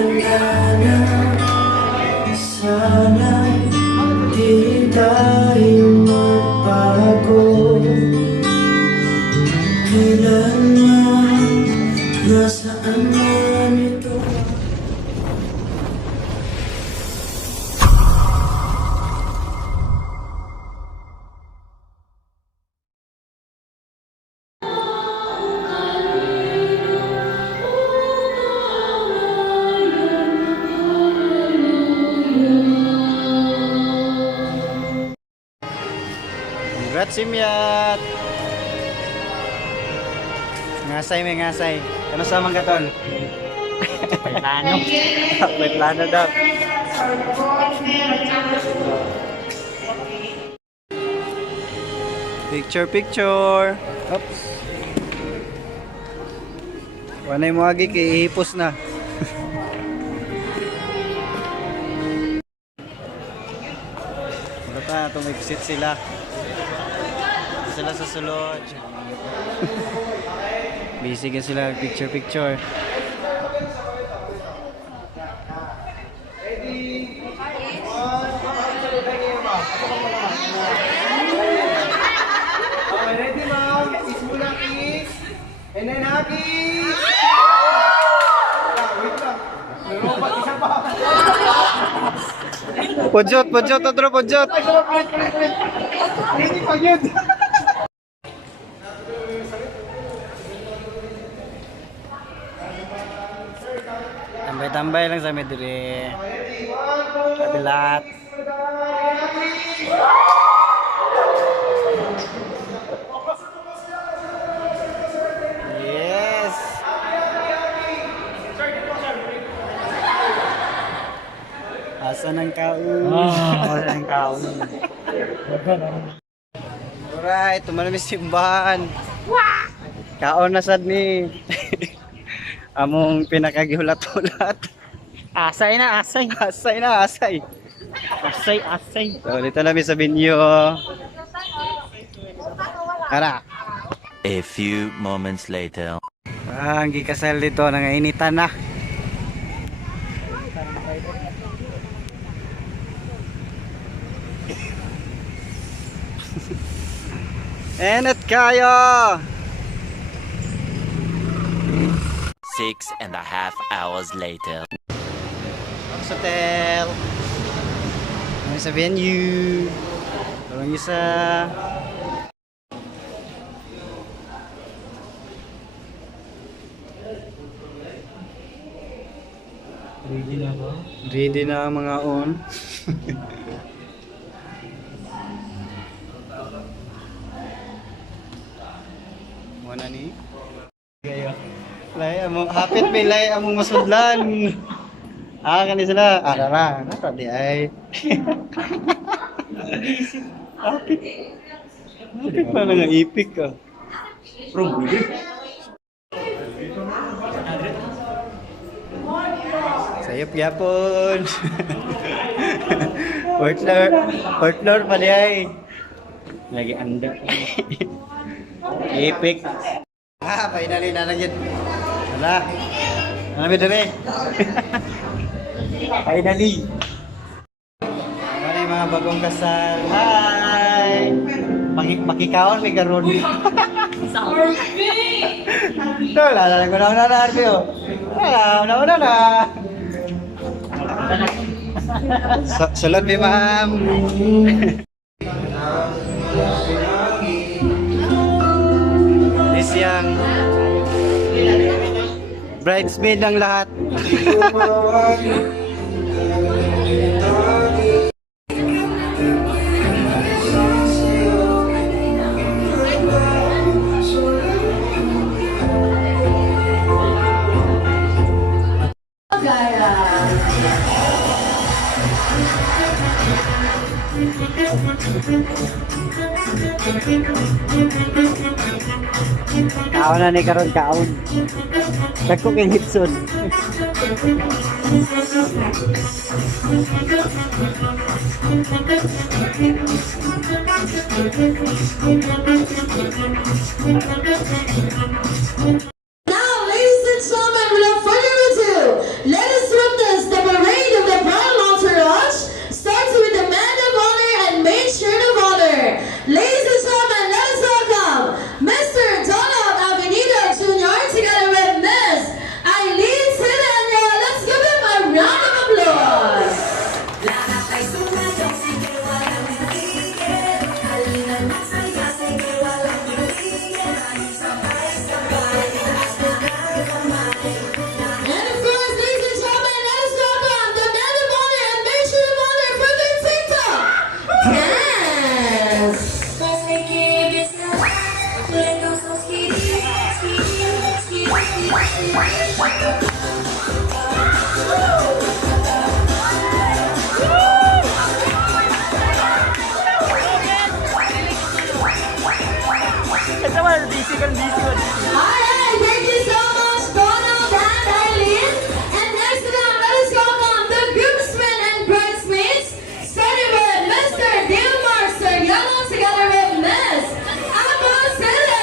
handa na. Sana di tayo magbago. Kailanman, nasaan man ito. Congrats, Simyat! Ngasay, may ngasay. Ano sa mga gaton? May plano. May plano daw. Picture, picture. Oops. Wanay mo agi kay ihipos na. Wala ta, tumigsit sila. Sila sa sulod. Busy ka sila picture picture. Ready, ma'am? Kiss mo lang, kiss. And then happy. Wait lang. Meron isa pa. Pojot, pojot, otro pojot. Ready pa yun. Tambay-tambay lang sa medre. Kabilat. Yes. Asa ng kaun? Asa ng kaun. Alright, tumalami simbahan. Kaon na sad ni. Among pinakagihulat-hulat. Asay na, asay. Asay na, asay. Asay, asay. So, dito namin sa binyo. Tara. A few moments later. Ang gikasal dito, nangainitan na. Enat kayo! 6.5 hours later. Sa hotel. Kami sa venue. Tulong isa. Ready na ba? Ready na ang mga on. Muna ni. Gaya. Lay among hapit may lay among masudlan. Kani sila. Ara di ay. Hapit. Hapit pa nga ipik ka. Probably. Sayop yapon. Partner pa di ay. Lagi anda. Ipik. Finally na nagyan. Wala. Ano ba dere? Finally. Ano yung mga bagong kasal? Hi! Makikaon may karon. Ito, lala ko na na Arvio. Una na. Salud mi ma'am. This yang bridesmaid ng lahat. Kaon na ni karon kaon. Dagko kay hitson. Now, ladies and gentlemen, without further ado, let us welcome Ito ba, busy ka, busy ka. Alright, thank you so much, Donald and Eileen. And next to them, let us welcome the groomsmen and bridesmaids, starting with Mr. Dilmar Soriano together with Miss Amie Romnick.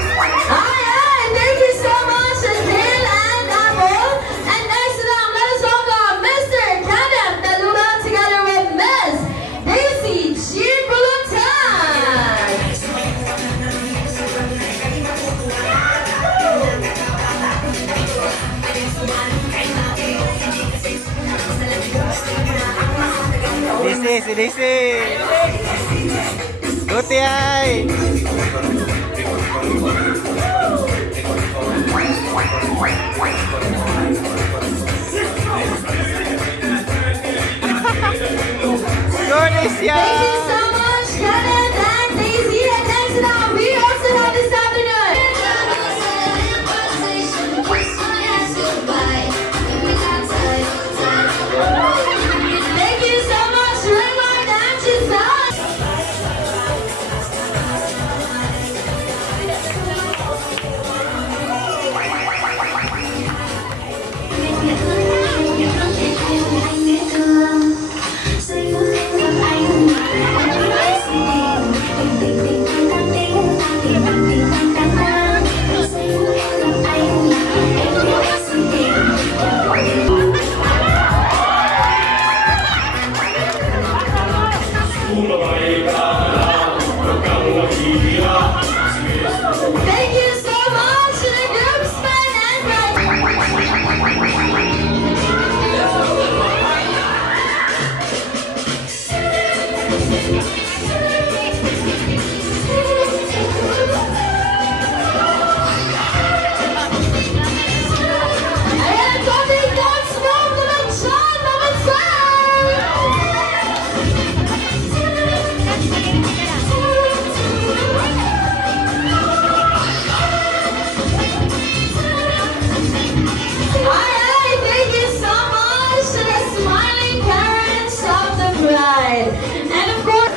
Alright, thank you so much, Adele and Apple. And next to them, let us welcome Mr. Kevin Taluga together with Miss Daisy G. Bulutan. Disi, si Disi. Buti ay. Goodness, Thank you so much, Kevin and Daisy. And next to them, we also have this afternoon. Thank you so much, Raymond and Giselle. Thank you so much to the groomsmen and Ayan, Coffee Cups from the Letchon, Mama Alright, thank you so much to the smiling parents of the bride. And of course,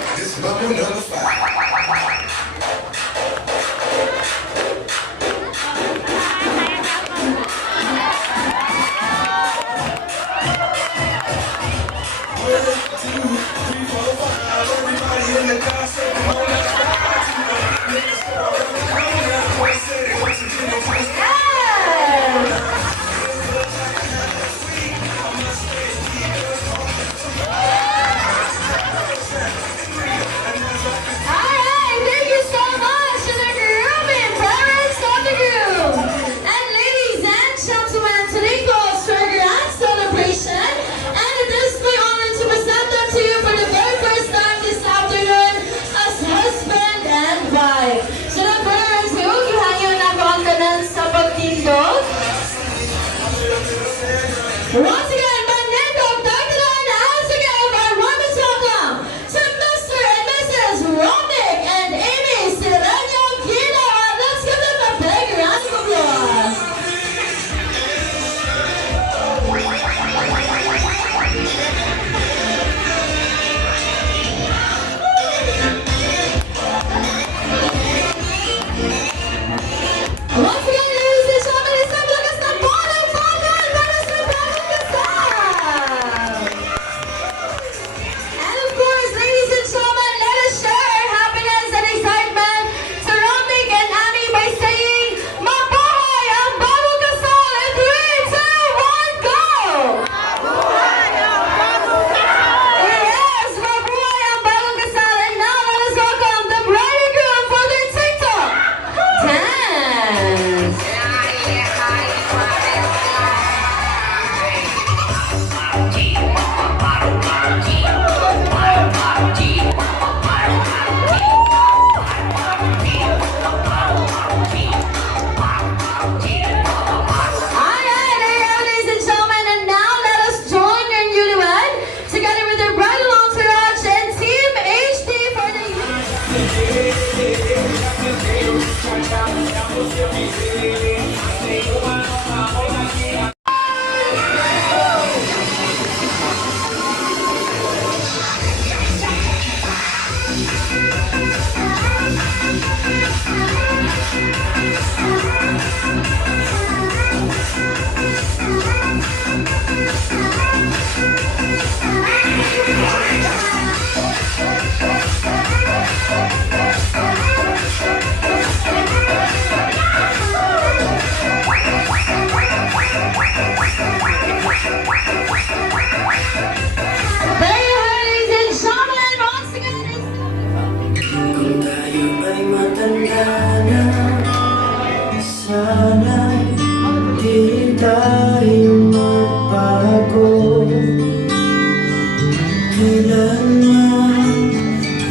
lang,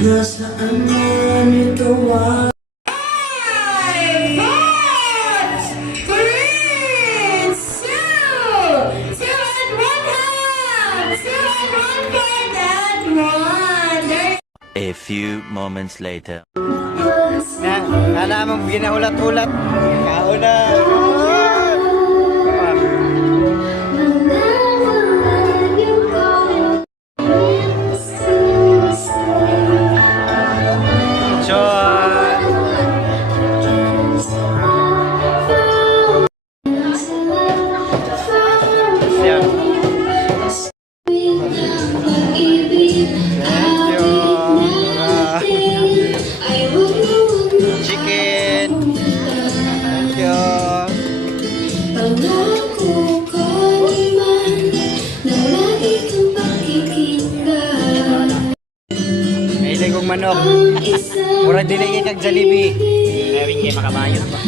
nasaan man ito ay A few moments later. Na namang ginahulat-hulat. Kauna. Chicken. Thank you. May ligong manok. Murag dili kag Jollibee. Mayroon kayo makabayot ba?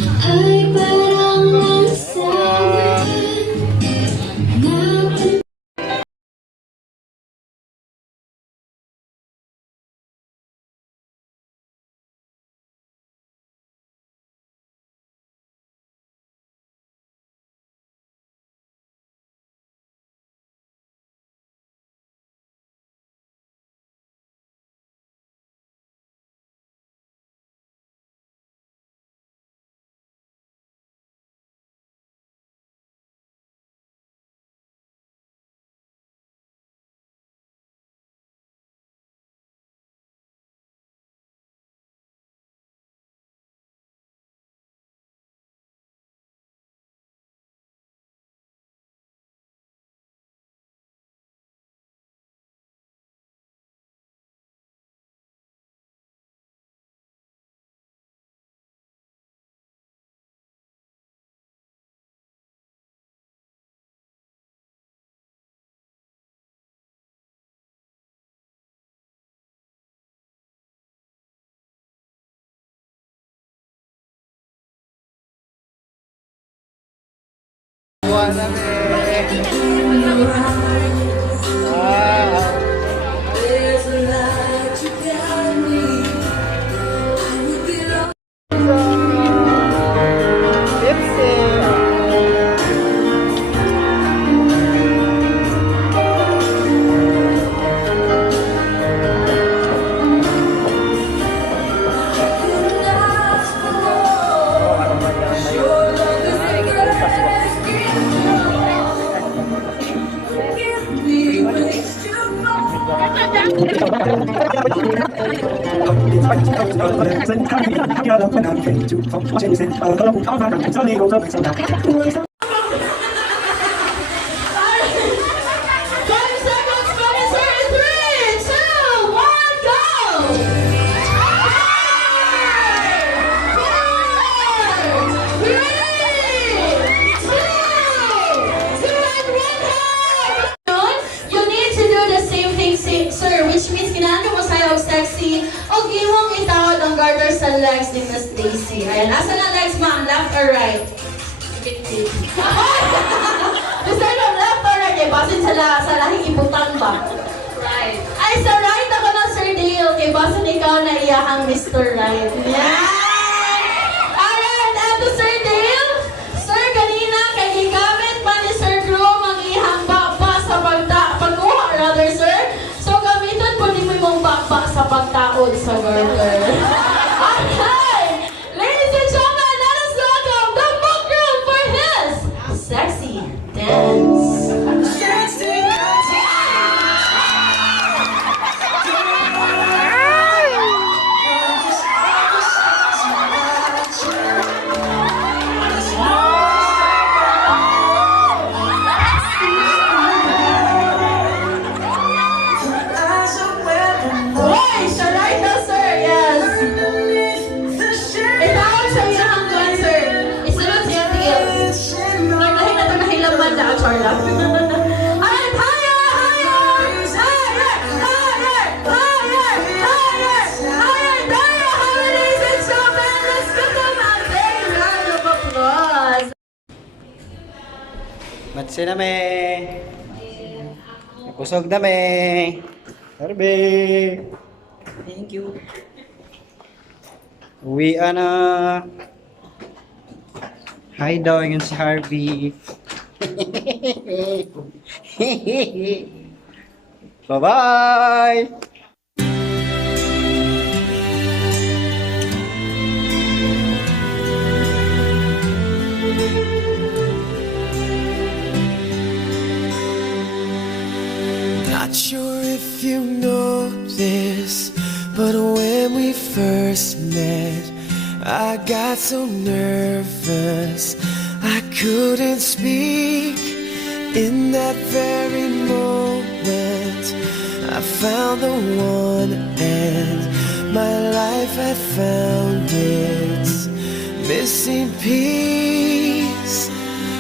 Wala me. there's a light you guide me. I will be lost. Which means kinahanglan mo sayo og sexy og imong itawad ang garter sa legs ni Miss Daisy. Ayan, asa na legs ma'am? Left or right? Gusto nyo left or right? Eh, basin sa lahing ibutan ba? Right. Ay, sa right ako ng Sir Dale. Kay basin ikaw na iyahang Mr. Right. Yeah! Alright, ato Sir Dale. Sir, kanina kay gigamit pa ni Sir Drew ang ihang baba sa pagkuha, rather sir. So gamiton po ni mo mong baba sa pagtaod sa garter. Okay! Ladies and gentlemen, let us welcome the book room for his sexy dance. Uy, siya right na sir, yes. Itawag sa iyang kuwan sir. Isunod siya tigil. Naglahin na ito nahilaman na ang charla. Alright, higher, higher, higher, higher, higher, higher, higher, higher, ladies and gentlemen, let's give them a big round of applause. Matse na me. Kusog na me. Harvey! Thank you. Uwian na. Hi daw yun si Harvey. Bye-bye! Not sure if you know this, but when we first met, I got so nervous I couldn't speak. In that very moment, I found the one, and my life had found its missing piece.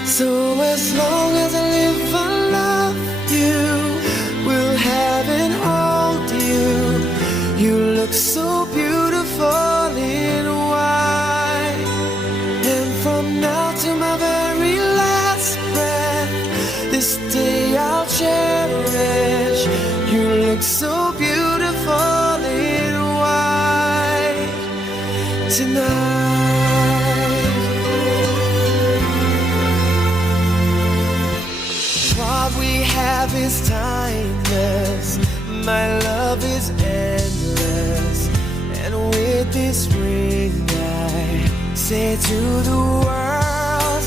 So as long as I live, I love you, will have and hold you. You look so beautiful in white, and from now to my very last breath, this day I'll cherish. You look so beautiful in white tonight. What we have is timeless, my love is endless, and with this ring I say to the world,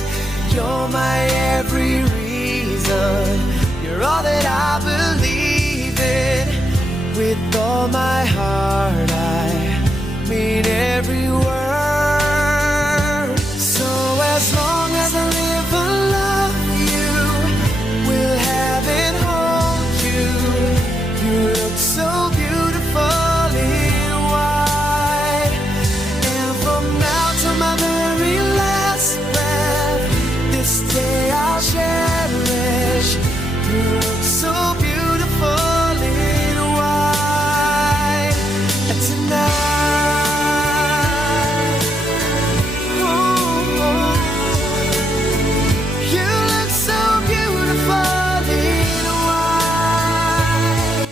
you're my every reason, you're all that I believe in. With all my heart I mean every word.